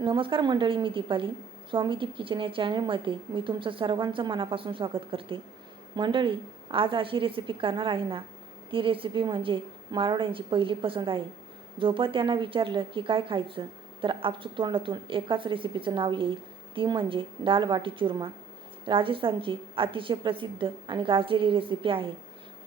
नमस्कार मंडळी मी दीपाली. स्वामी दीप किचन या चॅनलमध्ये मी तुमचं सर्वांचं मनापासून स्वागत करते. मंडळी आज अशी रेसिपी करणार आहे ना? ती रेसिपी म्हणजे मारवाड्यांची पहिली पसंत आहे. झोपत त्यांना विचारलं की काय खायचं तर आपसूक तोंडातून एकाच रेसिपीचं नाव येईल. ती म्हणजे दाल बाटी चुरमा. राजस्थानची अतिशय प्रसिद्ध आणि गाजलेली रेसिपी आहे.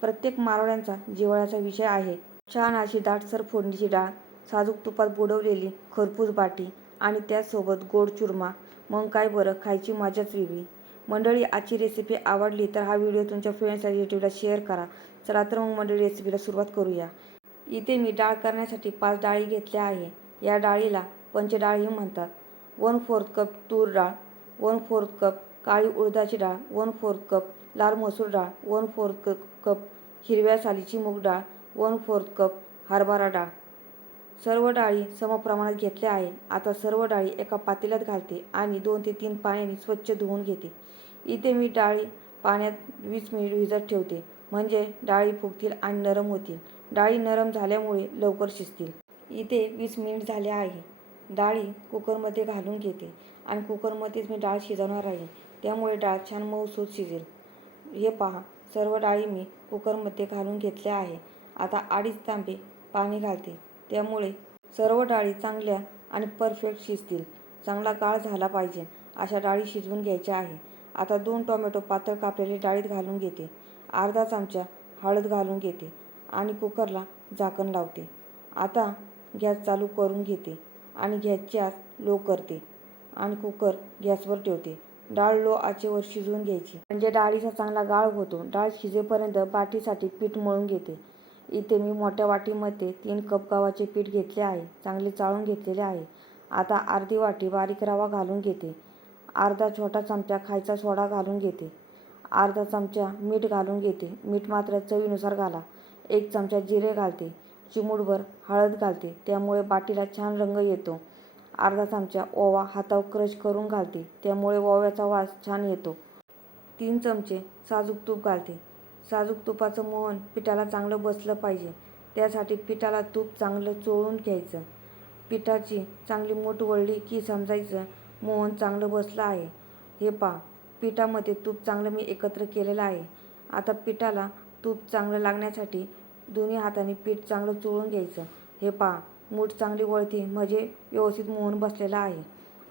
प्रत्येक मारवाड्यांचा जिव्हाळ्याचा विषय आहे. छान अशी दाटसर फोडणीची डाळ साजूक तुपात बुडवलेली खरपूस बाटी आणि त्याचसोबत गोड चुरमा. मग काय बरं? खायची मजाच वेगळी. मंडळी आजची रेसिपी आवडली तर हा व्हिडिओ तुमच्या फ्रेंड्स रिलेटिव्हला शेअर करा. चला तर मग मंडळी रेसिपीला सुरुवात करूया. इथे मी डाळ करण्यासाठी पाच डाळी घेतल्या आहे. या डाळीला पंचडाळही म्हणतात. वन फोर्थ कप तूर डाळ वन फोर्थ कप काळी उडदाची डाळ वन फोर्थ कप लाल मसूर डाळ वन फोर्थ कप हिरव्या सालीची मूग डाळ वन फोर्थ कप हरभरा डाळ. सर्व डाळी समप्रमाणात घेतल्या आहे. आता सर्व डाळी एका पातेल्यात घालते आणि दोन ते तीन पाण्याने स्वच्छ धुवून घेते. इथे मी डाळी पाण्यात वीस मिनिट भिजत ठेवते. म्हणजे डाळी फुगतील आणि नरम होतील. डाळी नरम झाल्यामुळे लवकर शिजतील. इथे वीस मिनिट झाले आहे. डाळी कुकरमध्ये घालून घेते आणि कुकरमध्येच मी डाळ शिजवणार आहे. त्यामुळे डाळ छान मऊसूत शिजेल. हे पहा सर्व डाळी मी कुकरमध्ये घालून घेतल्या आहे. आता अडीच तांबे पाणी घालते. त्यामुळे सर्व डाळी चांगल्या आणि परफेक्ट शिजतील. चांगला गाळ झाला पाहिजे. अशा डाळी शिजवून घ्यायच्या आहे. आता दोन टोमॅटो पातळ कापलेले डाळीत घालून घेते. अर्धा चमचा हळद घालून घेते आणि कुकरला झाकण लावते. आता गॅस चालू करून घेते आणि गॅसची आच लो करते आणि कुकर गॅसवर ठेवते. डाळ लो आचेवर शिजवून घ्यायची. म्हणजे डाळीचा चांगला गाळ होतो. डाळ शिजेपर्यंत बाटीसाठी पीठ मळून घेते. इथे मी मोठ्या वाटीमध्ये तीन कप गव्हाचे पीठ घेतले आहे चांगले चाळून घेतलेले आहे. आता अर्धी वाटी बारीक रवा घालून घेते. अर्धा छोटा चमचा खायचा सोडा घालून घेते. अर्धा चमचा मीठ घालून घेते. मीठ मात्र चवीनुसार घाला. एक चमचा जिरे घालते. चिमूटभर हळद घालते. त्यामुळे बाटीला छान रंग येतो. अर्धा चमचा ओवा हातावर क्रश करून घालते. त्यामुळे ओव्याचा वास छान येतो. तीन चमचे साजूक तूप घालते. साजूक तुपाचं मोहन पिठाला चांगलं बसलं पाहिजे. त्यासाठी पिठाला तूप चांगलं चोळून घ्यायचं. पिठाची चांगली मूठ वळली की समजायचं मोहन चांगलं बसलं आहे. हे पहा पिठामध्ये तूप चांगलं मी एकत्र केलेलं आहे. आता पिठाला तूप चांगलं लागण्यासाठी दोन्ही हाताने पीठ चांगलं चोळून घ्यायचं. हे पहा मूठ चांगली वळते म्हणजे व्यवस्थित मोहन बसलेला आहे.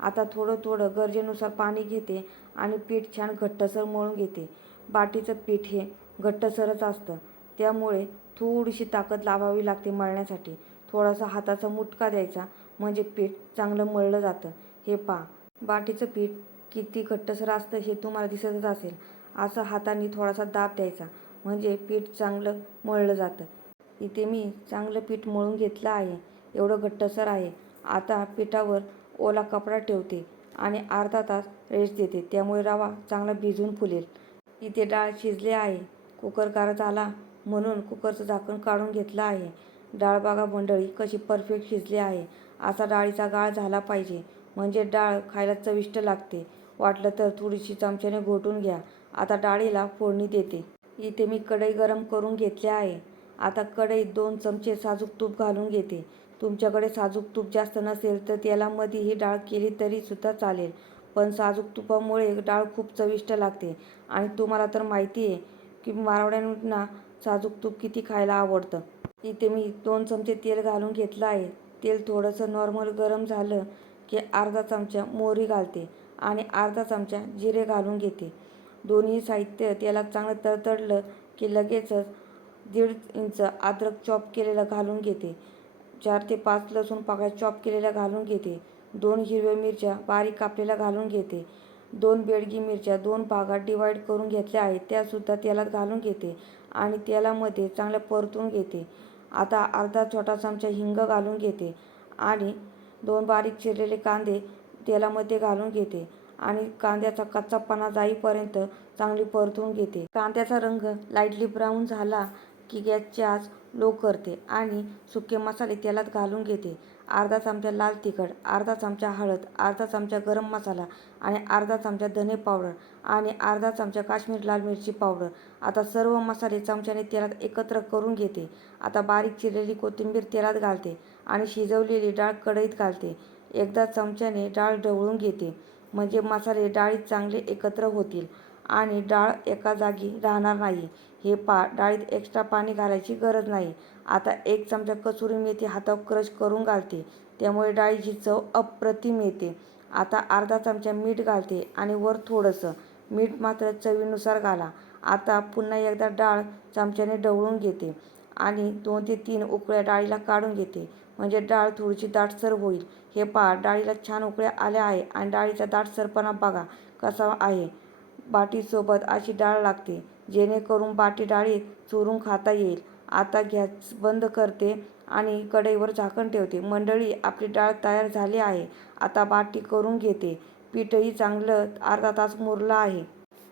आता थोडं थोडं गरजेनुसार पाणी घेते आणि पीठ छान घट्टसर मळून घेते. बाटीचं पीठ हे घट्टसरच असतं. त्यामुळे थोडीशी ताकद लावावी लागते मळण्यासाठी. थोडासा हाताचा मुटका द्यायचा म्हणजे पीठ चांगलं मळलं जातं. हे पहा बाटीचं पीठ किती घट्टसर असतं हे तुम्हाला दिसतच असेल. असं हाताने थोडासा दाब द्यायचा म्हणजे पीठ चांगलं मळलं जातं. इथे मी चांगलं पीठ मळून घेतलं आहे. एवढं घट्टसर आहे. आता पिठावर ओला कपडा ठेवते आणि अर्धा तास रेस्ट देते. त्यामुळे रवा चांगला भिजून फुलेल. इथे डाळ शिजली आहे. कुकर गारत झाला म्हणून कुकरचं झाकण काढून घेतलं आहे. डाळ बागा मंडळी कशी परफेक्ट शिजली आहे. असा डाळीचा गाळ झाला पाहिजे. म्हणजे डाळ खायला चविष्ट लागते. वाटलं तर थोडीशी चमच्याने घोटून घ्या. आता डाळीला फोडणी देते. इथे मी कढई गरम करून घेतली आहे. आता कढईत दोन चमचे साजूक तूप घालून घेते. तुमच्याकडे साजूक तूप जास्त नसेल तर तेलामध्ये ही डाळ केली तरीसुद्धा चालेल. पण साजूक तुपामुळे डाळ खूप चविष्ट लागते. आणि तुम्हाला तर माहिती आहे की मारवाड्यांना साजूक तूप किती खायला आवडतं? इथे मी दोन चमचे तेल घालून घेतलं आहे. तेल थोडंसं नॉर्मल गरम झालं की अर्धा चमचा मोहरी घालते आणि अर्धा चमचा जिरे घालून घेते. दोन्ही साहित्य तेलात चांगलं तडतडलं की लगेचच दीड इंच अद्रक चॉप केलेलं घालून घेते. चार ते पाच लसूण पाकळ्या चॉप केलेल्या घालून घेते. दोन हिरव्या मिरच्या बारीक कापलेल्या घालून घेते. दोन बेडगी मिरच्या दोन भागात डिवाईड करून घेतल्या आहेत. त्यासुद्धा तेलात घालून घेते आणि तेलामध्ये चांगल्या परतून घेते. आता अर्धा छोटा चमचा हिंग घालून घेते आणि दोन बारीक चिरलेले कांदे तेलामध्ये घालून घेते आणि कांद्याचा कच्चापणा जाईपर्यंत चांगली परतून घेते. कांद्याचा रंग लाईटली ब्राऊन झाला की गॅसची आच लो करते आणि सुके मसाले तेलात घालून घेते. अर्धा चमचा लाल तिखट अर्धा चमचा हळद अर्धा चमचा गरम मसाला आणि अर्धा चमचा धने पावडर आणि अर्धा चमचा काश्मीर लाल मिरची पावडर. आता सर्व मसाले चमच्याने तेलात एकत्र करून घेते. आता बारीक चिरलेली कोथिंबीर तेलात घालते आणि शिजवलेली डाळ कढईत घालते. एकदा चमच्याने डाळ ढवळून घेते. म्हणजे मसाले डाळीत चांगले एकत्र होतील. आणि डाळ एका जागी राहणार नाही. हे पा डाळीत एक्स्ट्रा पाणी घालायची गरज नाही. आता एक चमचा कसुरी मेथी हातावर क्रश करून घालते. त्यामुळे डाळीची चव अप्रतिम येते. आता अर्धा चमचा मीठ घालते आणि वर थोडंसं. मीठ मात्र चवीनुसार घाला. आता पुन्हा एकदा डाळ चमच्याने ढवळून घेते आणि दोन ते तीन उकळ्या डाळीला काढून घेते. म्हणजे डाळ थोडीशी दाटसर होईल. हे पहा डाळीला छान उकळ्या आल्या आहे आणि डाळीचा दाटसरपणा बघा कसा आहे. बाटीसोबत अशी डाळ लागते. जेणेकरून बाटी डाळीत चुरून खाता येईल. आता गॅस बंद करते आणि कढईवर झाकण ठेवते. मंडळी आपली डाळ तयार झाली आहे. आता बाटी करून घेते. पीठही चांगलं अर्धा तास मुरलं आहे.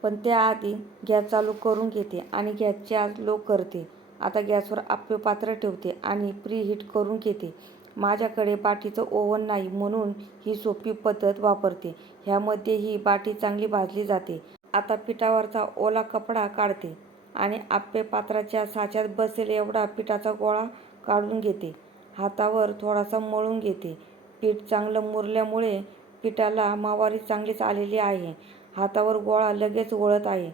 पण त्याआधी गॅस चालू करून घेते आणि गॅसची आज लो करते. आता गॅसवर आप्पे पात्र ठेवते आणि प्रीहीट करून घेते. माझ्याकडे बाटीचं ओव्हन नाही म्हणून ही सोपी पद्धत वापरते. ह्यामध्ये ही बाटी चांगली भाजली जाते. आता पिठावरचा ओला कपडा काढते आणि आप्पे पात्राच्या साच्यात बसेल एवढा पिठाचा गोळा काढून घेते. हातावर थोडासा मळून घेते. पीठ चांगलं मुरल्यामुळे पिठाला मावारी चांगलीच आलेली आहे. हातावर गोळा लगेच गोळत आहे.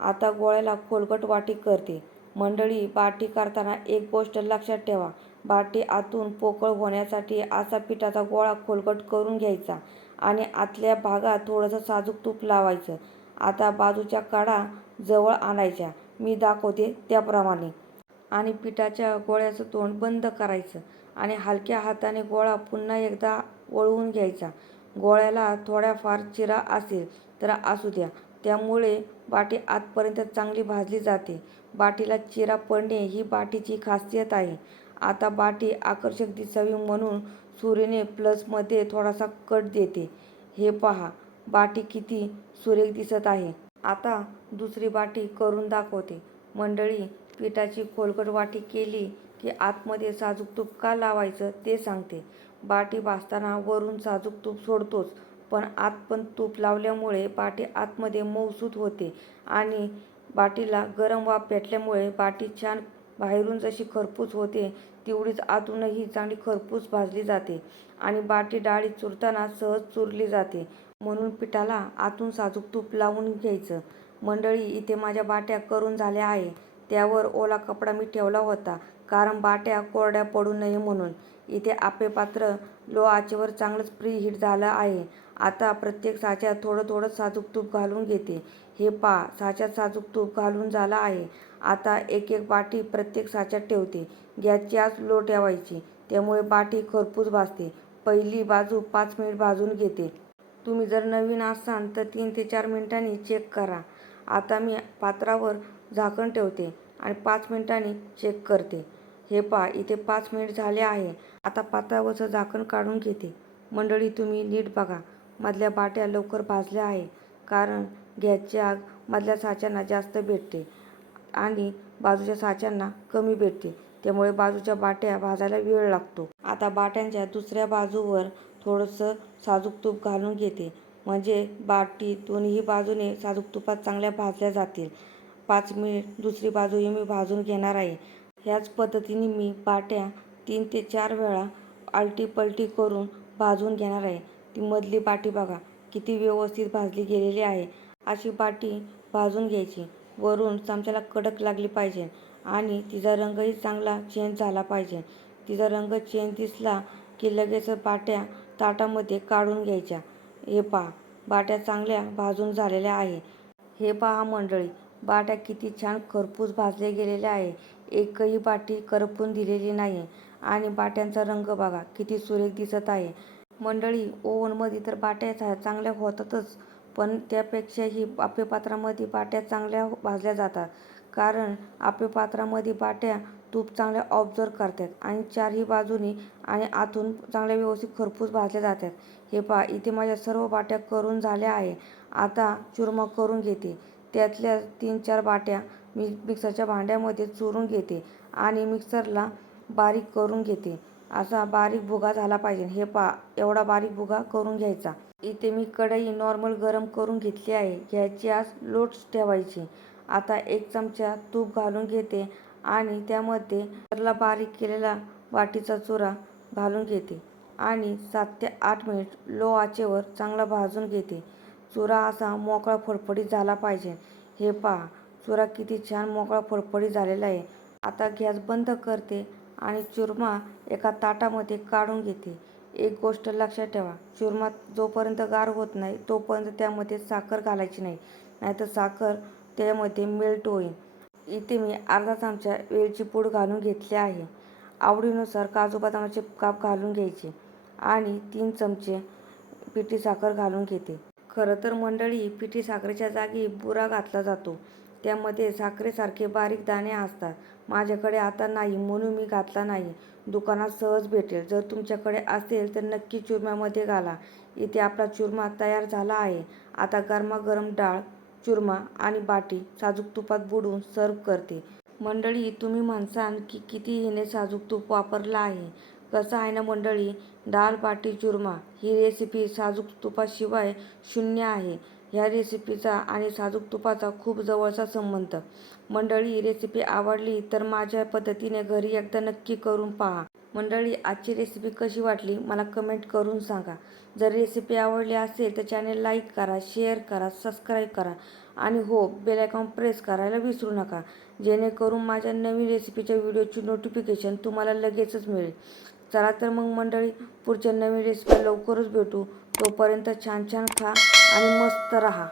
आता गोळ्याला खोलगट वाटी करते. मंडळी बाटी करताना एक गोष्ट लक्षात ठेवा. बाटी आतून पोकळ होण्यासाठी असा पिठाचा गोळा खोलगट करून घ्यायचा आणि आतल्या भागात थोडंसं साजूक तूप लावायचं. आता बाजूच्या काडा जवळ आणायच्या. मी दाखवते त्याप्रमाणे. आणि पिठाच्या गोळ्याचं तोंड बंद करायचं आणि हलक्या हाताने गोळा पुन्हा एकदा वळवून घ्यायचा. गोळ्याला थोड्याफार चिरा असेल तर असू द्या. त्यामुळे बाटी आतपर्यंत चांगली भाजली जाते. बाटीला चिरा पडणे ही बाटीची खासियत आहे. आता बाटी आकर्षक दिसावी म्हणून सुरीने प्लसमध्ये थोडासा कट देते. हे पहा. बाटी किती सुरेख दिसत आहे. आता दुसरी बाटी करून दाखवते. मंडळी पिठाची खोलगट वाटी केली की आतमध्ये साजूक तूप का लावायचं ते सांगते. बाटी भाजताना वरून साजूक तूप सोडतोच पण आत पण तूप लावल्यामुळे बाटी आतमध्ये मऊसूत होते आणि बाटीला गरम वाफ भेटल्यामुळे बाटी छान बाहेरून जशी खरपूस होते तेवढीच आतूनही चांगली खरपूस भाजली जाते आणि बाटी डाळी चुरताना सहज चुरली जाते. म्हणून पिठाला आतून साजूक तूप लावून घ्यायचं. मंडळी इथे माझ्या बाट्या करून झाल्या आहे. त्यावर ओला कपडा मी ठेवला होता. कारण बाट्या कोरड्या पडू नये म्हणून. इथे आपे पात्र लो आचेवर चांगलंच प्री हीट झालं आहे. आता प्रत्येक साच्यात थोडं थोडं साजूक तूप घालून घेते. हे पा साच्यात साजूक तूप घालून झालं आहे. आता एक एक बाटी प्रत्येक साच्यात ठेवते. गॅसची आज लो ठेवायची. त्यामुळे बाटी खरपूस भाजते. पहिली बाजू पाच मिनिट भाजून घेते. तुम्ही जर नवीन असाल तर तीन ते चार मिनिटांनी चेक करा. आता मी पात्रावर झाकण ठेवते आणि पाच मिनिटांनी चेक करते. हे पहा इथे पाच मिनिट झाले आहे. आता पात्रावरचं झाकण काढून घेते. मंडळी तुम्ही नीट बघा. मधल्या बाट्या लवकर भाजल्या आहे. कारण गॅसची आग मधल्या साच्यांना जास्त भेटते आणि बाजूच्या साच्यांना कमी भेटते. त्यामुळे बाजूच्या बाट्या भाजायला वेळ लागतो. आता बाट्यांच्या दुसऱ्या बाजूवर थोडंसं साजूक तूप घालून घेते. म्हणजे बाटी दोन्ही बाजूने साजूक तुपात चांगल्या भाजल्या जातील. पाच मिनिट दुसरी बाजूही मी भाजून घेणार आहे. ह्याच पद्धतीने मी बाट्या तीन ते चार वेळा आलटी पलटी करून भाजून घेणार आहे. ती मधली बाटी बघा किती व्यवस्थित भाजली गेलेली आहे. अशी बाटी भाजून घ्यायची. वरून चमच्याला कडक लागली पाहिजे आणि तिचा रंगही चांगला चेंज झाला पाहिजे. तिचा रंग चेंज दिसला की लगेच बाट्या ताटामध्ये काढून घ्यायच्या. हे पहा बाट्या चांगल्या भाजून झालेल्या आहे हे पहा मंडळी बाट्या किती छान खरपूस भाजले गेलेल्या आहे एकही बाटी करपून दिलेली नाही. आणि बाट्यांचा रंग बघा किती सुरेख दिसत आहे. मंडळी ओव्हनमध्ये तर बाट्या चांगल्या होतातच पण त्यापेक्षाही आप्पे पात्रामध्ये बाट्या चांगल्या भाजल्या जातात. कारण आपल्या पात्रामध्ये बाट्या तूप चांगल्या ऑब्झर्व करतात आणि चारही बाजूनी आणि आतून चांगल्या व्यवस्थित खरपूस भाजल्या जातात. हे पहा इथे माझ्या सर्व बाट्या करून झाल्या आहे. आता चुरमा करून घेते. त्यातल्या तीन चार बाट्या मी मिक्सरच्या भांड्यामध्ये चुरून घेते आणि मिक्सरला बारीक करून घेते. असा बारीक भुगा झाला पाहिजे. हे पहा एवढा बारीक भुगा करून घ्यायचा. इथे मी कढई नॉर्मल गरम करून घेतली आहे. घ्यायची आज लोट्स ठेवायची. आता एक चमचा तूप घालून घेते आणि त्यामध्ये मिक्सरला बारीक केलेला वाटीचा चुरा घालून घेते आणि सात ते आठ मिनिट लो आचेवर चांगला भाजून घेते. चुरा असा मोकळा फडफडीत झाला पाहिजे. हे पहा चुरा किती छान मोकळा फडफडीत झालेला आहे. आता गॅस बंद करते आणि चुरमा एका ताटामध्ये काढून घेते. एक गोष्ट लक्षात ठेवा चुरमा जोपर्यंत गार होत नाही तोपर्यंत त्यामध्ये साखर घालायची नाही. नाहीतर साखर त्यामध्ये मेल्ट होईल इथे मी अर्धा चमचा वेलची पूड घालून घेतली आहे. आवडीनुसार काजू बदामाचे काप घालून घ्यायचे आणि तीन चमचे पिठी साखर घालून घेते. खरं तर मंडळी पिठी साखरेच्या जागी बुरा घातला जातो. त्यामध्ये साखरेसारखे बारीक दाणे असतात. माझ्याकडे आता नाही म्हणून मी घातला नाही. दुकानात सहज भेटेल. जर तुमच्याकडे असेल तर नक्की चुरम्यामध्ये घाला. इथे आपला चुरमा तयार झाला आहे. आता गरमागरम डाळ चुरमा आणि बाटी साजूक तुपात बुडवून सर्व करते. मंडळी तुम्ही म्हणसान की किती हिने साजूक तूप वापरलं आहे? कसं आहे ना मंडळी? दाल बाटी चुरमा ही रेसिपी साजूक तुपाशिवाय शून्य आहे. ह्या रेसिपीचा आणि साजूक तुपाचा खूप जवळचा संबंध. मंडळी ही रेसिपी आवडली तर माझ्या पद्धतीने घरी एकदा नक्की करून पहा. मंडळी आजची रेसिपी कशी वाटली मला कमेंट करून सांगा. जर रेसिपी आवडली असेल तर चॅनेल लाईक करा शेअर करा सबस्क्राईब करा आणि हो बेलायकॉन प्रेस करायला विसरू नका. जेणेकरून माझ्या नवीन रेसिपीच्या व्हिडिओची नोटिफिकेशन तुम्हाला लगेचच मिळेल. चला तर मग मंडळी पुढच्या नवीन रेसिपी लवकरच भेटू. तोपर्यंत छान छान खा आणि मस्त राहा.